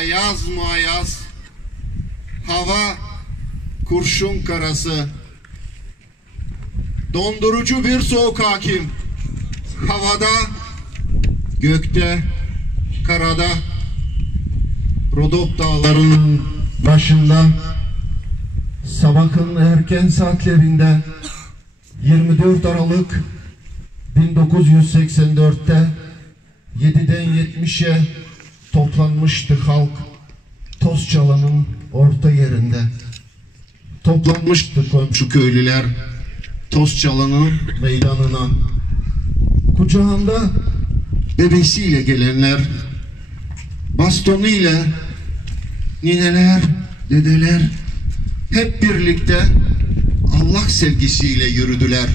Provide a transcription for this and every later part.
ayaz mı ayaz, hava kurşun karası, dondurucu bir soğuk hakim, havada, gökte, karada, Rodop dağlarının başında, sabahın erken saatlerinde 24 Aralık 1984'te 7'den 70'e toplanmıştı halk Tozçalan'ın orta yerinde. Toplanmıştı komşu köylüler Tozçalan'ın meydanına. Kucağında bebesiyle gelenler, bastonu ile nineler, dedeler hep birlikte Allah sevgisiyle yürüdüler.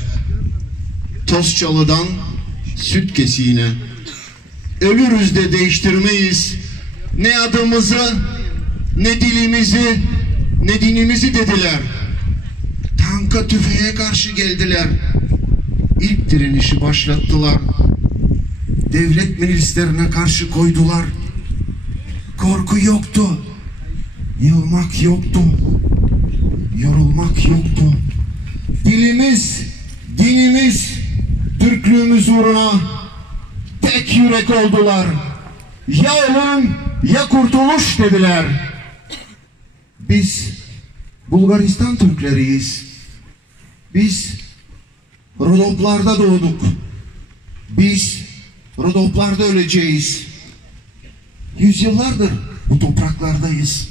Tozçalı'dan süt kesiğine. Ölürüz de değiştirmeyiz. Ne adımızı, ne dilimizi, ne dinimizi dediler. Tanka tüfeğe karşı geldiler. İlk direnişi başlattılar. Devlet milislerine karşı koydular. Korku yoktu. Yılmak yoktu. Yorulmak yoktu. Dilimiz, dinimiz, Türklüğümüz uğruna tek yürek oldular. Ya ölüm ya kurtuluş dediler. Biz Bulgaristan Türkleriyiz. Biz Rodoplarda doğduk. Biz Rodoplarda öleceğiz. Yüzyıllardır bu topraklardayız.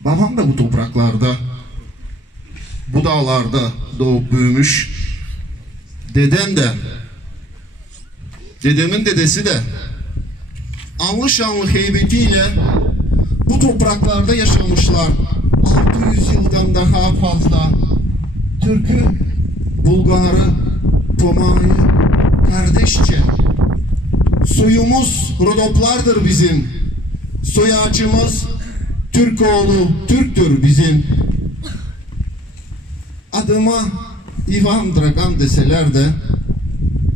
Babam da bu topraklarda, bu dağlarda doğup büyümüş. Dedem de, dedemin dedesi de anlı şanlı heybetiyle bu topraklarda yaşamışlar. 600 yıldan daha fazla. Türk'ü, Bulgarı, Toma'yı kardeşçe. Soyumuz Rodoplardır bizim. Soy ağacımız Türkoğlu Türktür bizim. Adıma Ivan Dragan deseler de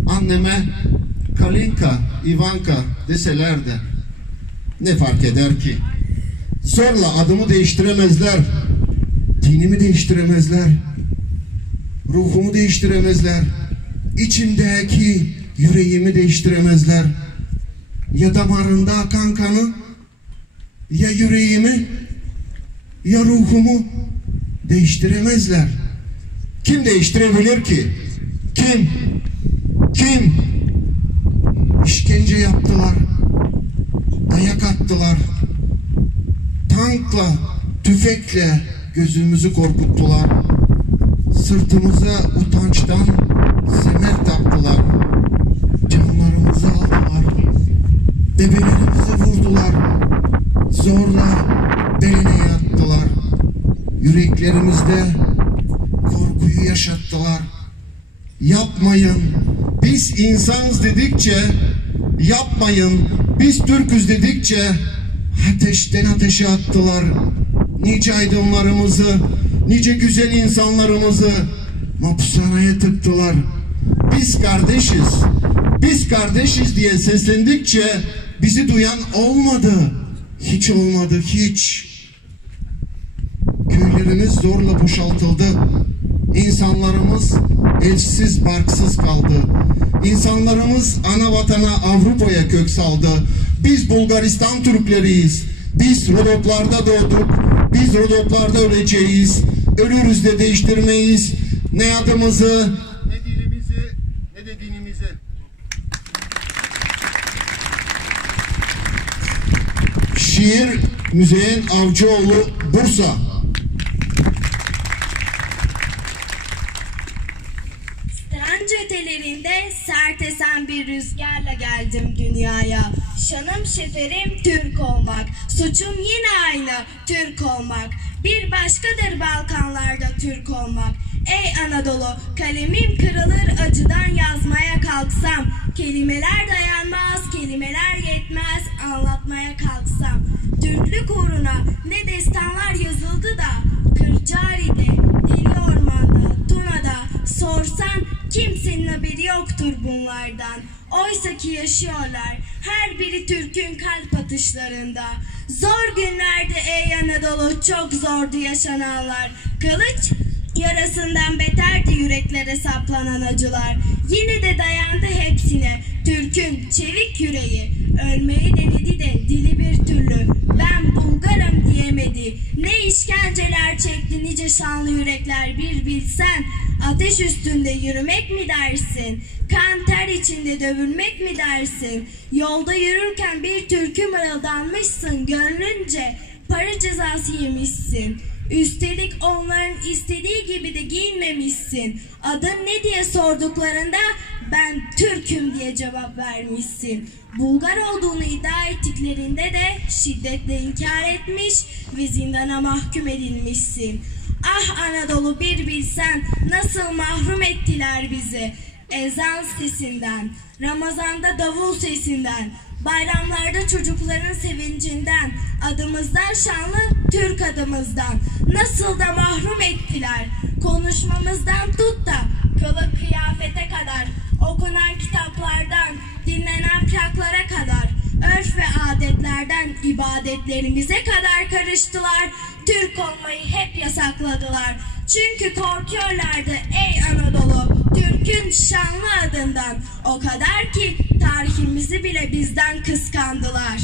anneme Kalinka, Ivanka deseler de ne fark eder ki? Zorla adımı değiştiremezler. Dinimi değiştiremezler. Ruhumu değiştiremezler. İçimdeki yüreğimi değiştiremezler. Ya damarında akan kanı ya yüreğimi ya ruhumu değiştiremezler. Kim değiştirebilir ki? Kim? Kim? İşkence yaptılar. Dayak attılar. Tankla, tüfekle gözümüzü korkuttular. Sırtımıza utançtan semer taktılar. Canlarımızı aldılar. Bebelerimizi vurdular. Zorla beline yattılar. Yüreklerimizde korkuyu yaşattılar. Yapmayın. Biz insanız dedikçe yapmayın. Biz Türküz dedikçe ateşten ateşe attılar. Nice aydınlarımızı, nice güzel insanlarımızı mapushaneye tıktılar. Biz kardeşiz. Biz kardeşiz diye seslendikçe bizi duyan olmadı. Hiç olmadı hiç. Köylerimiz zorla boşaltıldı. İnsanlarımız elsiz barksız kaldı. İnsanlarımız ana vatana Avrupa'ya kök saldı. Biz Bulgaristan Türkleriyiz. Biz Rodoplarda doğduk. Biz Rodoplarda öleceğiz. Ölürüz de değiştirmeyiz. Ne adımızı, ne dilimizi, ne de dinimizi. Şiir Müzeyyen Avcıoğlu Bursa. Sert esen bir rüzgarla geldim dünyaya. Şanım şeferim Türk olmak, suçum yine aynı Türk olmak. Bir başkadır Balkanlarda Türk olmak. Ey Anadolu, kalemim kırılır acıdan yazmaya kalksam. Kelimeler dayanmaz, kelimeler yetmez anlatmaya kalksam. Türklük uğruna ne destanlar bunlardan. Oysa ki yaşıyorlar. Her biri Türk'ün kalp atışlarında. Zor günlerde ey Anadolu çok zordu yaşananlar. Kılıç yarasından beterdi yüreklere saplanan acılar. Yine de dayandı hepsine Türk'ün çevik yüreği. Ölmeyi denedi de dili nice şanlı yürekler bir bilsen. Ateş üstünde yürümek mi dersin? Kan ter içinde dövülmek mi dersin? Yolda yürürken bir türkü mırıldanmışsın gönlünce. Para cezası yemişsin. Üstelik onların istediği gibi de giyinmemişsin. Adın ne diye sorduklarında ben Türk'üm diye cevap vermişsin. Bulgar olduğunu iddia ettiklerinde de şiddetle inkar etmiş ve zindana mahkum edilmişsin. Ah Anadolu bir bilsen nasıl mahrum ettiler bizi. Ezan sesinden, Ramazan'da davul sesinden, bayramlarda çocukların sevincinden, adımızdan şanlı Türk adımızdan nasıl da mahrum ettiler. Konuşmamızdan tut da kılık kıyafete kadar, okunan kitaplardan, dinlenen plaklara kadar, örf ve adetlerden ibadetlerimize kadar karıştılar. Türk olmayı hep yasakladılar. Çünkü korkuyorlardı ey Anadolu, Türk'ün şanlı adından. O kadar ki tarihimizi bile bizden kıskandılar.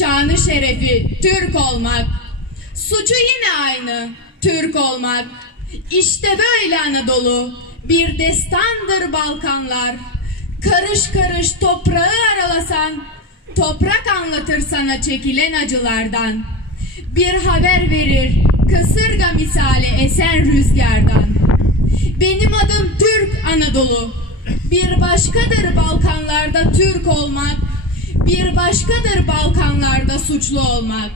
Şanı şerefi Türk olmak. Suçu yine aynı, Türk olmak. İşte böyle Anadolu, bir destandır Balkanlar. Karış karış toprağı aralasan, toprak anlatır sana çekilen acılardan. Bir haber verir, kasırga misali esen rüzgardan. Benim adım Türk Anadolu. Bir başkadır Balkanlarda Türk olmak, bir başkadır Balkanlarda suçlu olmak.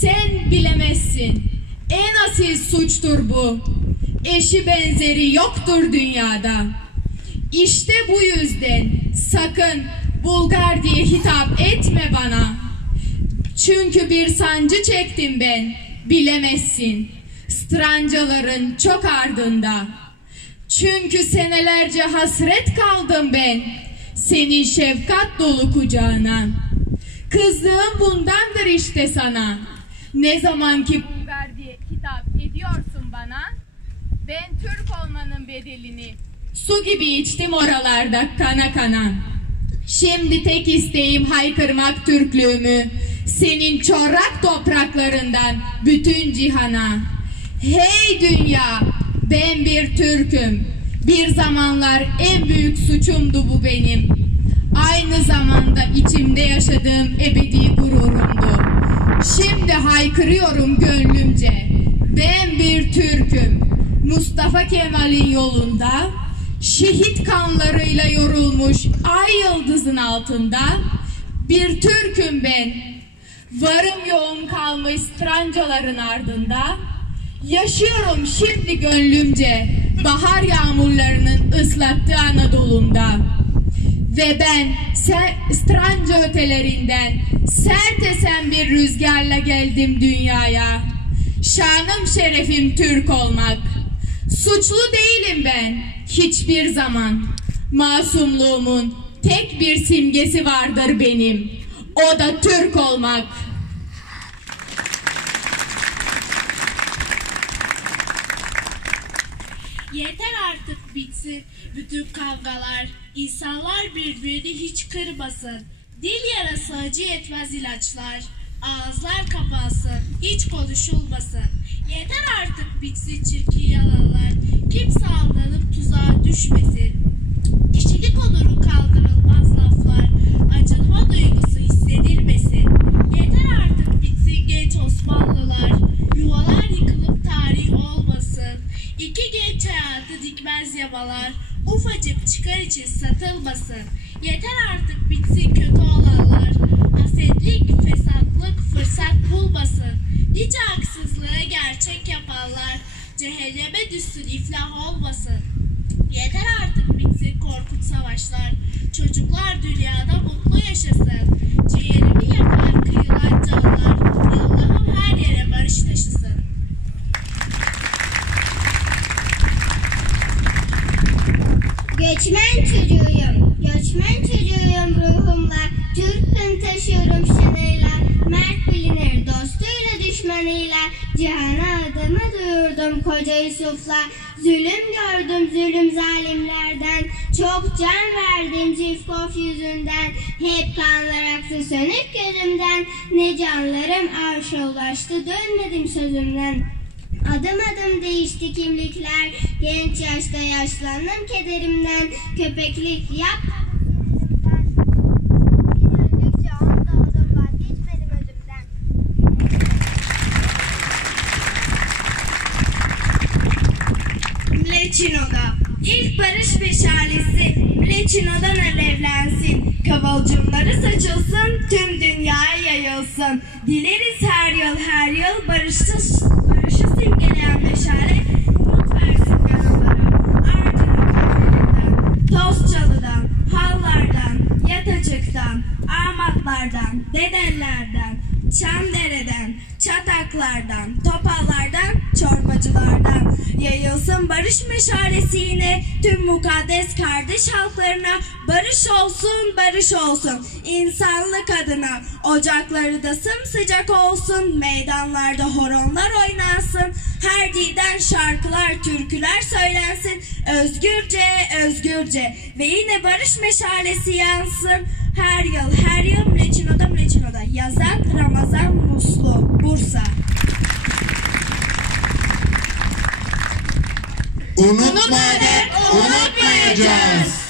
Sen bilemezsin. En asil suçtur bu. Eşi benzeri yoktur dünyada. İşte bu yüzden sakın Bulgar diye hitap etme bana. Çünkü bir sancı çektim ben, bilemezsin. Strancaların çok ardında. Çünkü senelerce hasret kaldım ben, senin şefkat dolu kucağına. Kızdığım bundandır işte sana. Ne zaman ki diye hitap ediyorsun bana, ben Türk olmanın bedelini su gibi içtim oralarda kana kana. Şimdi tek isteğim haykırmak Türklüğümü, senin çorak topraklarından bütün cihana. Hey dünya, ben bir Türk'üm. Bir zamanlar en büyük suçumdu bu benim. Aynı zamanda içimde yaşadığım ebedi gururumdu. Şimdi haykırıyorum gönlümce. Ben bir Türk'üm. Mustafa Kemal'in yolunda, şehit kanlarıyla yorulmuş ay yıldızın altında bir Türk'üm ben. Varım yoğun kalmış strancaların ardında. Yaşıyorum şimdi gönlümce bahar yağmurlarının ıslattığı Anadolu'mda. Ve ben sen, stranca ötelerinden sert esen bir rüzgarla geldim dünyaya. Şanım şerefim Türk olmak. Suçlu değilim ben hiçbir zaman. Masumluğumun tek bir simgesi vardır benim. O da Türk olmak. Yeter artık bitsin bütün kavgalar. İnsanlar birbirini hiç kırmasın. Dil yarası acı yetmez ilaçlar. Ağızlar kapansın, hiç konuşulmasın. Yeter artık bitsin çirkin yalanlar. Kimse aldanıp tuzağa düşmesin. Düşsün iflah olmasın. Yeter artık bitsin korkunç savaşlar. Çocuklar dünyada mutlu yaşasın. Ciğerimi yakar kıyılar canlar. Allah'ım her yere barış taşısın. Göçmen çocuğuyum, göçmen çocuğuyum ruhumla. Türk'üm taşıyorum şanıyla. Mert dostuyla düşmanıyla. Cihana adımı duyurdum koca Yusuf'la. Zulüm gördüm zulüm zalimlerden. Çok can verdim Cifkof yüzünden. Hep kanlar aktı sönük gözümden. Ne canlarım arşa ulaştı dönmedim sözümden. Adım adım değişti kimlikler. Genç yaşta yaşlandım kederimden. Köpeklik yapmadım Mleçino'da ilk barış meşalesi Mleçino'dan alevlensin. Kıvılcımları saçılsın, tüm dünyaya yayılsın. Dileriz her yıl her yıl barışı, barışı simgeleyen meşale umut versin yanlara. Ardı'nın Tozçalı'dan, Hallar'dan, Yatacık'tan, Ahmatlardan, Dedelerden, Çamdere'den, Çataklardan, Topallardan, Çorbacılardan yayılsın barış meşalesi yine tüm mukaddes kardeş halklarına barış olsun, barış olsun. İnsanlık adına ocakları da sımsıcak olsun, meydanlarda horonlar oynansın, her dilden şarkılar, türküler söylensin, özgürce, özgürce ve yine barış meşalesi yansın. Her yıl, her yıl Mleçino'da, Mleçino'da yazan Ramazan Muslu, Bursa. Unutmadık, unutmayacağız.